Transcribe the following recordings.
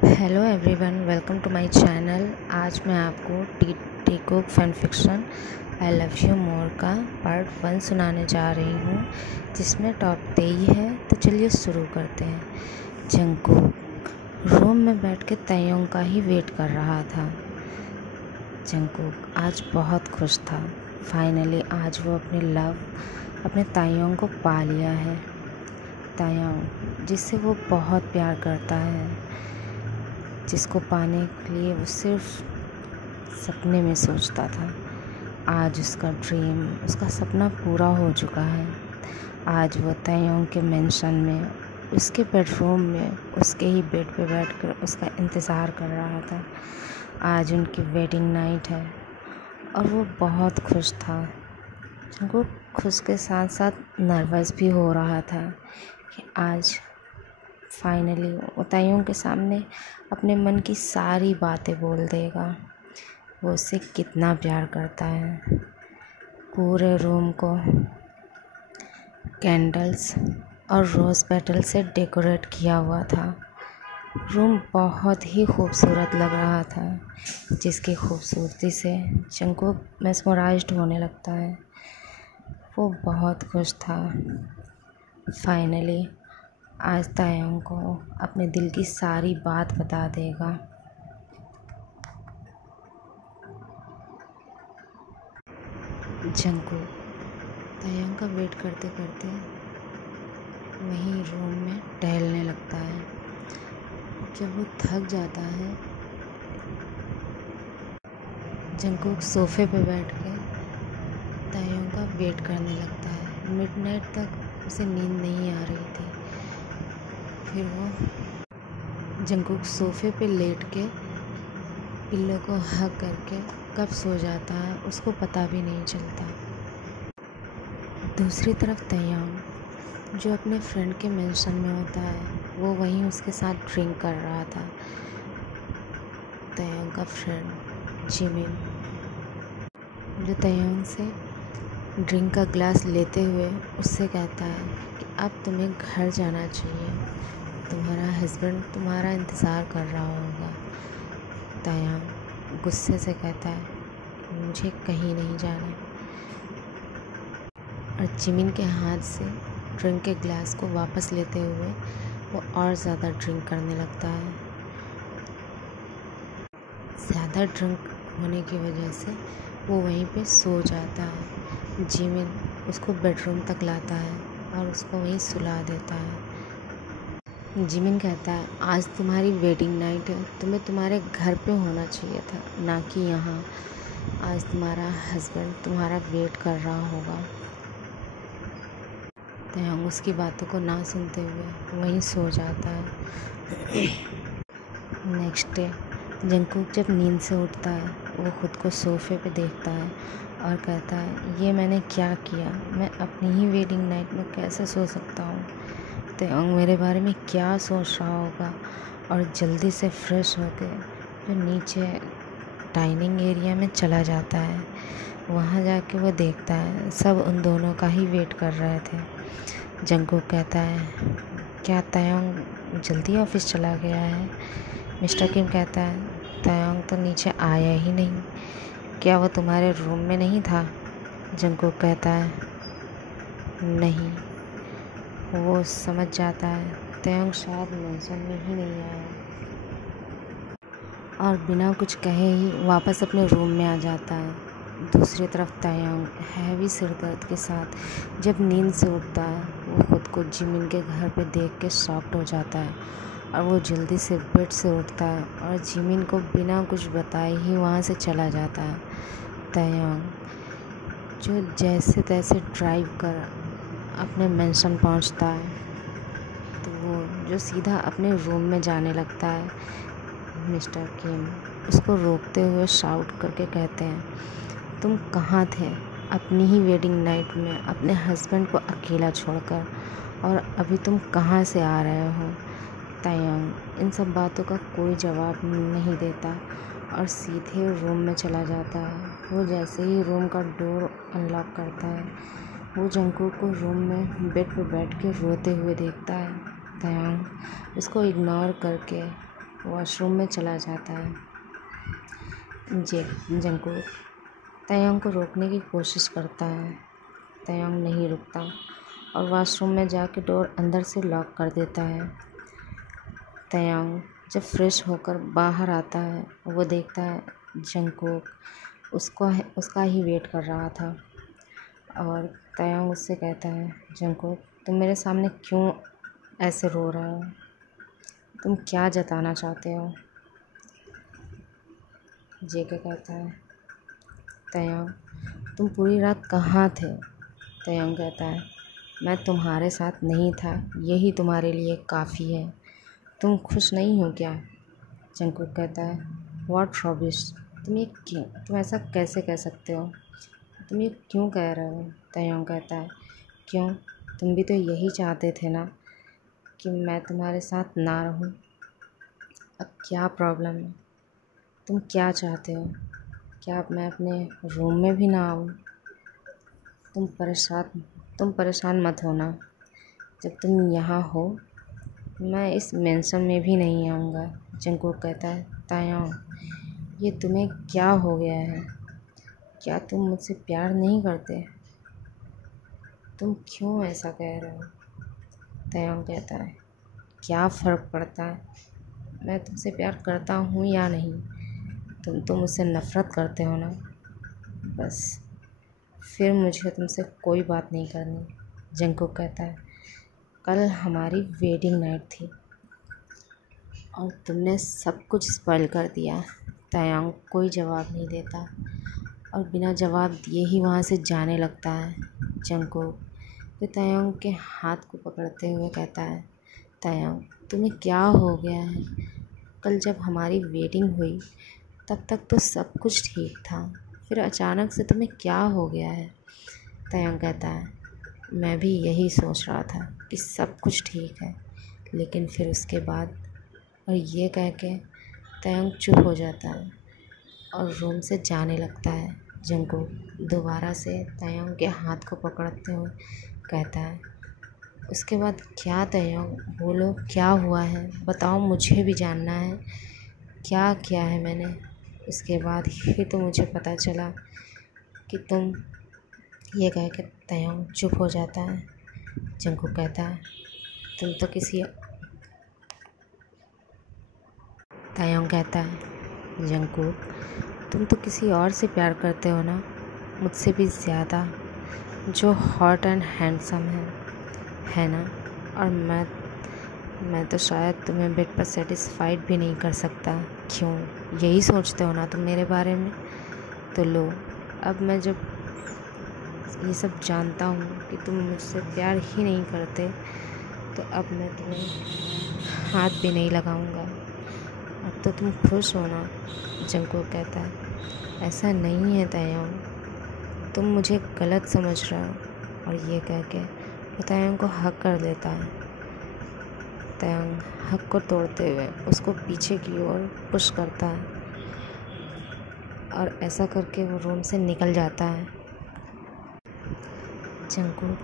Hello everyone, welcome to my channel. आज मैं आपको Taekook fan fiction I love you more का part 1 सुनाने जा रही हूँ, जिसमें टॉप 23 है। तो चलिए शुरू करते हैं। जंगकुक रूम में बैठ के तायोंग का ही वेट कर रहा था। जंगकुक आज बहुत खुश था। फाइनली आज वो अपने तायोंग को पा लिया है। तायोंग जिससे वो बहुत प्यार करता है, जिसको पाने के लिए वो सिर्फ सपने में सोचता था। आज उसका सपना पूरा हो चुका है। आज वो तायोंग के मेंशन में, उसके बेडरूम में, उसके ही बेड पे बैठकर उसका इंतज़ार कर रहा था। आज उनकी वेडिंग नाइट है और वो बहुत खुश था। वो खुश के साथ साथ नर्वस भी हो रहा था कि आज फाइनली वो तायोंग के सामने अपने मन की सारी बातें बोल देगा। वो उससे कितना प्यार करता है। पूरे रूम को कैंडल्स और रोज़ पेटल से डेकोरेट किया हुआ था। रूम बहुत ही खूबसूरत लग रहा था, जिसकी खूबसूरती से जंगकुक मेस्मराइज्ड होने लगता है। वो बहुत खुश था। फाइनली आज तायोंग को अपने दिल की सारी बात बता देगा। जंगकुक तायोंग का वेट करते करते वहीं रूम में टहलने लगता है। जब वो थक जाता है, जंगकुक सोफे पे बैठ के तायोंग का वेट करने लगता है। मिडनाइट तक उसे नींद नहीं आ रही थी। फिर वो जंगकुक सोफे पे लेट के पिल्लो को हग करके कब सो जाता है उसको पता भी नहीं चलता। दूसरी तरफ तायोंग जो अपने फ्रेंड के मेंशन में होता है, वो वहीं उसके साथ ड्रिंक कर रहा था। तायोंग का फ्रेंड जिमिन जो तायोंग से ड्रिंक का ग्लास लेते हुए उससे कहता है कि अब तुम्हें घर जाना चाहिए, तुम्हारा हस्बैंड तुम्हारा इंतज़ार कर रहा होगा। तायोंग गुस्से से कहता है मुझे कहीं नहीं जाना, और जिमिन के हाथ से ड्रिंक के ग्लास को वापस लेते हुए वो और ज़्यादा ड्रिंक करने लगता है। ज़्यादा ड्रिंक होने की वजह से वो वहीं पे सो जाता है। जिमिन उसको बेडरूम तक लाता है और उसको वहीं सुला देता है। जिमिन कहता है आज तुम्हारी वेडिंग नाइट है, तुम्हें तुम्हारे घर पे होना चाहिए था, ना कि यहाँ। आज तुम्हारा हस्बैंड तुम्हारा वेट कर रहा होगा। तायोंग उसकी बातों को ना सुनते हुए वहीं सो जाता है। नेक्स्ट डे जंगकुक जब नींद से उठता है, वो खुद को सोफे पे देखता है और कहता है ये मैंने क्या किया, मैं अपनी ही वेडिंग नाइट में कैसे सो सकता हूँ। तायोंग मेरे बारे में क्या सोच रहा होगा। और जल्दी से फ्रेश होकर जो नीचे डाइनिंग एरिया में चला जाता है, वहाँ जाके वो देखता है सब उन दोनों का ही वेट कर रहे थे। जंगकुक कहता है क्या तायोंग जल्दी ऑफिस चला गया है। मिस्टर किम कहता है तायोंग तो नीचे आया ही नहीं, क्या वो तुम्हारे रूम में नहीं था। जंगकुक कहता है नहीं। वो समझ जाता है तायोंग शायद मेंशन में ही नहीं आया, और बिना कुछ कहे ही वापस अपने रूम में आ जाता है। दूसरी तरफ तायोंग हैवी सिरदर्द के साथ जब नींद से उठता है, वो खुद को जिमिन के घर पे देख के शॉक्ड हो जाता है, और वो जल्दी से बेड से उठता है और जिमिन को बिना कुछ बताए ही वहाँ से चला जाता है। तायोंग जो जैसे तैसे ड्राइव कर अपने मेंशन पहुँचता है, तो वो जो सीधा अपने रूम में जाने लगता है। मिस्टर किम उसको रोकते हुए शाउट करके कहते हैं तुम कहाँ थे अपनी ही वेडिंग नाइट में अपने हस्बैंड को अकेला छोड़कर, और अभी तुम कहाँ से आ रहे हो। तायोंग इन सब बातों का कोई जवाब नहीं देता और सीधे रूम में चला जाता है। वो जैसे ही रूम का डोर अनलॉक करता है, वो जंगकुक को रूम में बेड पर बैठ के रोते हुए देखता है। तायोंग उसको इग्नोर करके वॉशरूम में चला जाता है। जंकुक तायंग को रोकने की कोशिश करता है। तायंग नहीं रुकता और वॉशरूम में जाके डोर अंदर से लॉक कर देता है। तायंग जब फ्रेश होकर बाहर आता है, वो देखता है जंकुक उसका ही वेट कर रहा था और तायंग उससे कहता है, जंकुक तुम मेरे सामने क्यों ऐसे रो रहे हो? तुम क्या जताना चाहते हो? जेके कहता है, तायंग तुम पूरी रात कहाँ थे? तायंग कहता है, मैं तुम्हारे साथ नहीं था, यही तुम्हारे लिए काफ़ी है। तुम खुश नहीं हो क्या? जंकुक कहता है, व्हाट रॉबिश, तुम ऐसा कैसे कह सकते हो? तुम ये क्यों कह रहे हो? तायंग कहता है, क्यों, तुम भी तो यही चाहते थे ना कि मैं तुम्हारे साथ ना रहूं? अब क्या प्रॉब्लम है? तुम क्या चाहते हो? क्या अब मैं अपने रूम में भी ना आऊँ? तुम परेशान मत होना। जब तुम यहाँ हो मैं इस मेंशन में भी नहीं आऊँगा। जंकुक कहता है, तायंग ये तुम्हें क्या हो गया है? क्या तुम मुझसे प्यार नहीं करते? तुम क्यों ऐसा कह रहे हो? तायंग कहता है, क्या फ़र्क पड़ता है मैं तुमसे प्यार करता हूँ या नहीं? तुम तो मुझसे नफ़रत करते हो ना। बस फिर मुझे तुमसे कोई बात नहीं करनी। जंकुक कहता है, कल हमारी वेडिंग नाइट थी और तुमने सब कुछ स्पॉइल कर दिया। तायंग कोई जवाब नहीं देता और बिना जवाब दिए ही वहाँ से जाने लगता है। जंकुक फिर तायंग के हाथ को पकड़ते हुए कहता है, तायंग तुम्हें क्या हो गया है? कल जब हमारी वेडिंग हुई तब तक तो सब कुछ ठीक था, फिर अचानक से तुम्हें क्या हो गया है? तायंग कहता है, मैं भी यही सोच रहा था कि सब कुछ ठीक है, लेकिन फिर उसके बाद, और ये कह के तायंग चुप हो जाता है और रूम से जाने लगता है। जंकुक दोबारा से तायंग के हाथ को पकड़ते हुए कहता है, उसके बाद क्या तायंग, बोलो क्या हुआ है? बताओ, मुझे भी जानना है क्या किया है मैंने। उसके बाद ही तो मुझे पता चला कि तुम, ये कह के तायंग चुप हो जाता है। जंकुक कहता है, तायंग कहता है, जंकुक तुम तो किसी और से प्यार करते हो ना, मुझसे भी ज़्यादा, जो हॉट एंड हैंडसम है ना? और मैं तो शायद तुम्हें बेड पर सेटिस्फाइड भी नहीं कर सकता। क्यों, यही सोचते हो ना तुम मेरे बारे में? तो लो, अब मैं जब ये सब जानता हूँ कि तुम मुझसे प्यार ही नहीं करते, तो अब मैं तुम्हें हाथ भी नहीं लगाऊंगा। अब तो तुम खुश हो ना? जंकुक कहता है, ऐसा नहीं है तायंग, तुम मुझे गलत समझ रहे हो। और ये कह के वो तायंग को हक कर लेता है। तायंग हक को तोड़ते हुए उसको पीछे की ओर पुश करता है और ऐसा करके वो रूम से निकल जाता है। जंकुक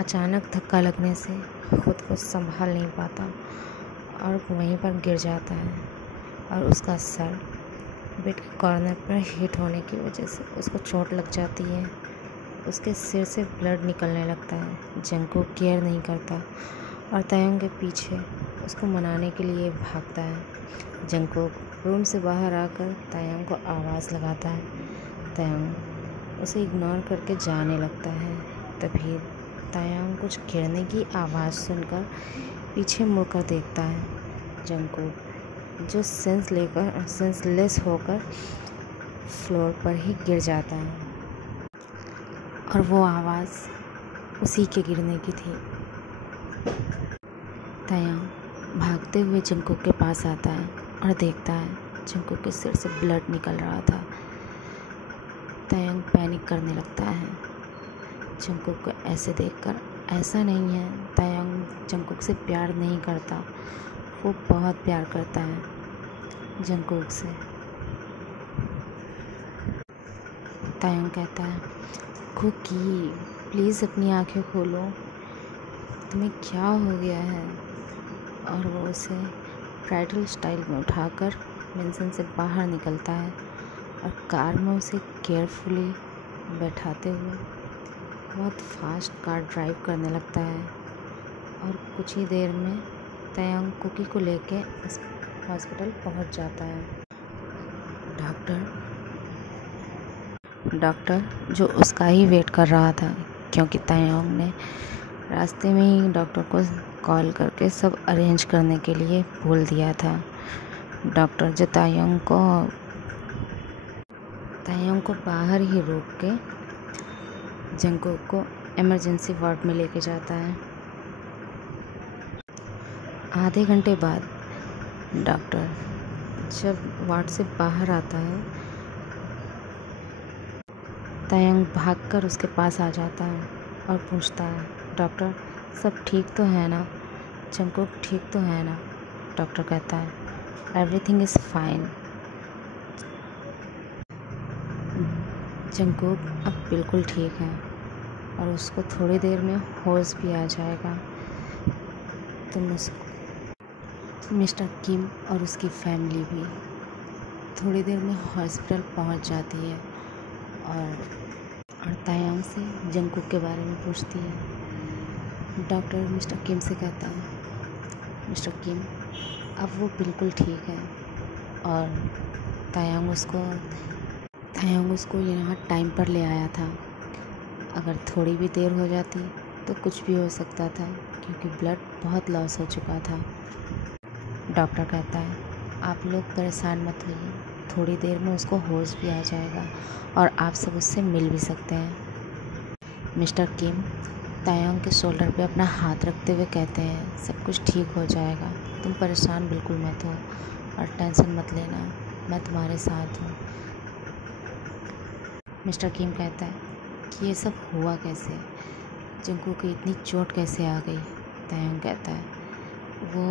अचानक धक्का लगने से खुद को संभाल नहीं पाता और वहीं पर गिर जाता है और उसका सर बेड के कॉर्नर पर हिट होने की वजह से उसको चोट लग जाती है। उसके सिर से ब्लड निकलने लगता है। जंकुक केयर नहीं करता और तायंग के पीछे उसको मनाने के लिए भागता है। जंकुक रूम से बाहर आकर तायंग को आवाज़ लगाता है। तायंग उसे इग्नोर करके जाने लगता है। तभी तायंग कुछ गिरने की आवाज़ सुनकर पीछे मुड़कर देखता है। जंकुक जो सेंसलेस होकर फ्लोर पर ही गिर जाता है और वो आवाज़ उसी के गिरने की थी। तायंग भागते हुए जंकुक के पास आता है और देखता है जंकुक के सिर से ब्लड निकल रहा था। तायंग पैनिक करने लगता है। जंकुक को ऐसे देखकर, ऐसा नहीं है तायंग जंकुक से प्यार नहीं करता, वो बहुत प्यार करता है जंकुक से। तायंग कहता है, कुकी प्लीज़ अपनी आंखें खोलो, तुम्हें क्या हो गया है? और वो उसे ब्राइडल स्टाइल में उठाकर मेंशन से बाहर निकलता है और कार में उसे केयरफुली बैठाते हुए बहुत फास्ट कार ड्राइव करने लगता है और कुछ ही देर में तयांग कुकी को लेके हॉस्पिटल पहुंच जाता है। डॉक्टर जो उसका ही वेट कर रहा था, क्योंकि तयांग ने रास्ते में ही डॉक्टर को कॉल करके सब अरेंज करने के लिए बोल दिया था। डॉक्टर जो तयांग को बाहर ही रोक के जंगकुक को इमरजेंसी वार्ड में लेके जाता है। आधे घंटे बाद डॉक्टर जब वार्ड से बाहर आता है, तयांग भागकर उसके पास आ जाता है और पूछता है, डॉक्टर सब ठीक तो है ना? जंगकुक ठीक तो है ना? डॉक्टर कहता है, एवरीथिंग इज़ फाइन। जंगकुक अब बिल्कुल ठीक है और उसको थोड़ी देर में होश भी आ जाएगा। तो मिस्टर किम और उसकी फैमिली भी थोड़ी देर में हॉस्पिटल पहुंच जाती है और तयांग से जंगकुक के बारे में पूछती है। डॉक्टर मिस्टर किम से कहता है, मिस्टर किम अब वो बिल्कुल ठीक है और तयांग उसको यहाँ टाइम पर ले आया था। अगर थोड़ी भी देर हो जाती तो कुछ भी हो सकता था, क्योंकि ब्लड बहुत लॉस हो चुका था। डॉक्टर कहता है, आप लोग परेशान मत होइए, थोड़ी देर में उसको होश भी आ जाएगा और आप सब उससे मिल भी सकते हैं। मिस्टर किम तयांग के शोल्डर पे अपना हाथ रखते हुए कहते हैं, सब कुछ ठीक हो जाएगा, तुम परेशान बिल्कुल मत हो और टेंशन मत लेना, मैं तुम्हारे साथ हूँ। मिस्टर किम कहता है कि ये सब हुआ कैसे, जंगकुक को इतनी चोट कैसे आ गई? तयांग कहता है, वो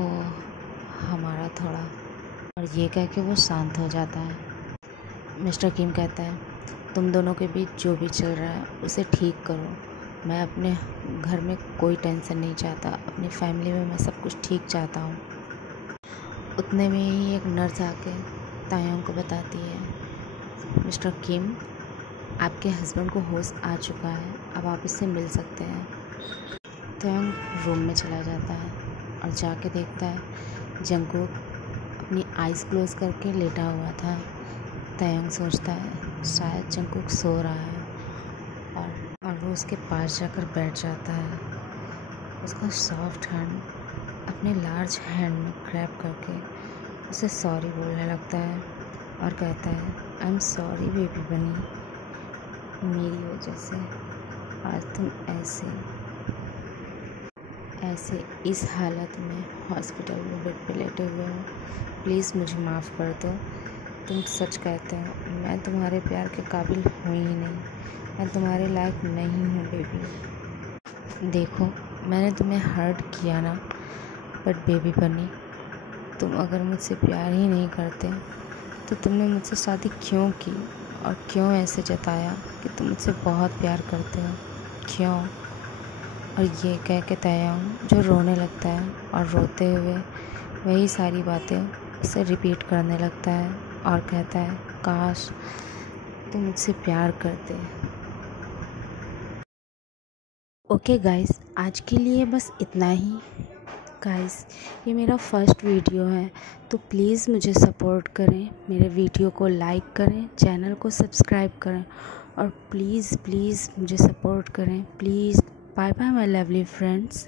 हमारा थोड़ा, और ये कह के वो शांत हो जाता है। मिस्टर किम कहता है, तुम दोनों के बीच जो भी चल रहा है उसे ठीक करो, मैं अपने घर में कोई टेंशन नहीं चाहता, अपनी फैमिली में मैं सब कुछ ठीक चाहता हूँ। उतने में ही एक नर्स आके तयांग को बताती है, मिस्टर किम आपके हस्बैंड को होश आ चुका है, अब आप इससे मिल सकते हैं। तयांग रूम में चला जाता है और जाके देखता है जंगकुक अपनी आइज़ क्लोज करके लेटा हुआ था। तयांग सोचता है शायद जंगकुक सो रहा है और वो उसके पास जाकर बैठ जाता है। उसका सॉफ्ट हैंड अपने लार्ज हैंड में ग्रैब करके उसे सॉरी बोलने लगता है और कहता है, आई एम सॉरी बेबी बनी, मेरी वजह से आज तुम ऐसे इस हालत में हॉस्पिटल में बेड पे लेटे हुए हो, प्लीज़ मुझे माफ़ कर दो। तुम सच कहते हो, मैं तुम्हारे प्यार के काबिल हूँ ही नहीं, मैं तुम्हारे लायक नहीं हूँ बेबी। देखो मैंने तुम्हें हर्ट किया ना, बट बेबी बनी तुम अगर मुझसे प्यार ही नहीं करते तो तुमने मुझसे शादी क्यों की और क्यों ऐसे जताया कि तुम मुझसे बहुत प्यार करते हो, क्यों? और ये कह के तयांग जो रोने लगता है और रोते हुए वही सारी बातें उसे रिपीट करने लगता है और कहता है, काश तुम मुझसे प्यार करते। ओके गाइस, आज के लिए बस इतना ही। गाइस ये मेरा फर्स्ट वीडियो है, तो प्लीज़ मुझे सपोर्ट करें, मेरे वीडियो को लाइक करें, चैनल को सब्सक्राइब करें और प्लीज़ मुझे सपोर्ट करें please. Bye bye my lovely friends.